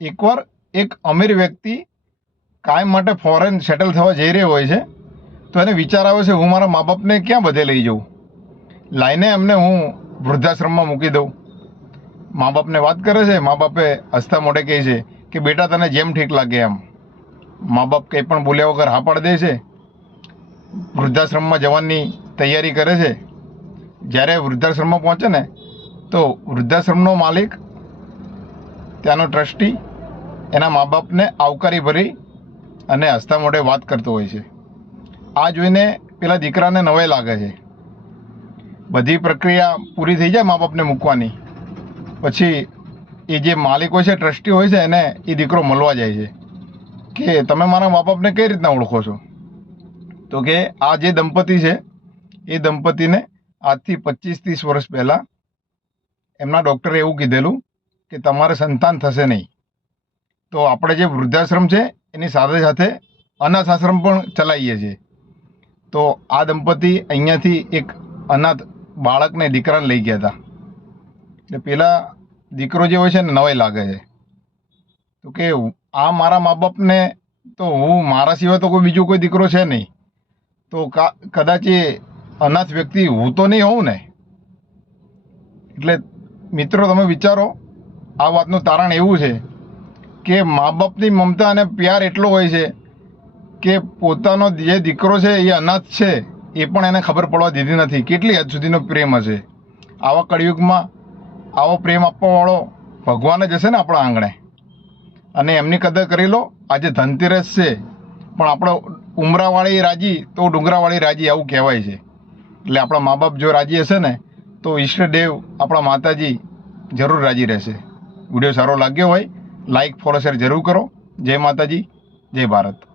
એકવાર એક અમીર વ્યક્તિ કાયમ માટે ફોરેન સેટલ થવા જઈ રહ્યો હોય છે, તો એને વિચાર આવે છે, હું મારા મા બાપને ક્યાં બધે લઈ જાઉં? લાઈને એમને હું વૃદ્ધાશ્રમમાં મૂકી દઉં. મા બાપને વાત કરે છે મા બાપે હસતા મોઢે કહે છે કે, બેટા, તને જેમ ઠીક લાગે એમ. મા બાપ કંઈ પણ બોલ્યા વગર હા પાડી દે છે. વૃદ્ધાશ્રમમાં જવાની તૈયારી કરે છે. જ્યારે વૃદ્ધાશ્રમમાં પહોંચે ને, તો વૃદ્ધાશ્રમનો માલિક, ત્યાંનો ટ્રસ્ટી એના મા બાપને આવકારી ભરી અને હસતા મોઢે વાત કરતો હોય છે. આ જોઈને પેલા દીકરાને નવાઈ લાગે છે. બધી પ્રક્રિયા પૂરી થઈ જાય મા બાપને મૂકવાની. પછી એ જે માલિક છે, ટ્રસ્ટી હોય છે, એને એ દીકરો મળવા જાય છે. કે તમે મારા મા બાપને કઈ રીતના ઓળખો છો? તો કે આ જે દંપતી છે, એ દંપતીને આજથી પચીસ ત્રીસ વર્ષ પહેલાં એમના ડૉક્ટરે એવું કીધેલું કે તમારે સંતાન થશે નહીં. તો આપણે જે વૃદ્ધાશ્રમ છે, એની સાથે સાથે અનાથ આશ્રમ પણ ચલાવીએ છીએ. તો આ દંપતી અહીંયાથી એક અનાથ બાળકને દીકરાને લઈ ગયા હતા. એટલે પહેલાં દીકરો જે હોય છે ને, નવાઈ લાગે છે. તો કે આ મારા મા બાપને તો હું મારા સિવાય તો કોઈ બીજો કોઈ દીકરો છે નહીં. તો કદાચ એ અનાથ વ્યક્તિ હું તો નહીં હોઉં ને. એટલે મિત્રો, તમે વિચારો, આ વાતનું તારણ એવું છે કે મા બાપની મમતા અને પ્યાર એટલો હોય છે કે પોતાનો જે દીકરો છે એ અનાથ છે, એ પણ એને ખબર પડવા દીધી નથી. કેટલી હદ સુધીનો પ્રેમ હશે. આવા કળિયુગમાં આવો પ્રેમ આપવાવાળો ભગવાન જ હશે ને આપણા આંગણે. અને એમની કદર કરી લો, આજે ધનતેરસ છે, પણ આપણો ઉમરાવાળી રાજી તો ડુંગરાવાળી રાજી આવું કહેવાય છે. એટલે આપણા મા બાપ જો રાજી હશે ને, તો ઈષ્ટદેવ આપણા માતાજી જરૂર રાજી રહેશે. વીડિયો સારો લાગ્યો હોય લાઈક ફોલો શેર જરૂર કરો. જય માતાજી જય ભારત.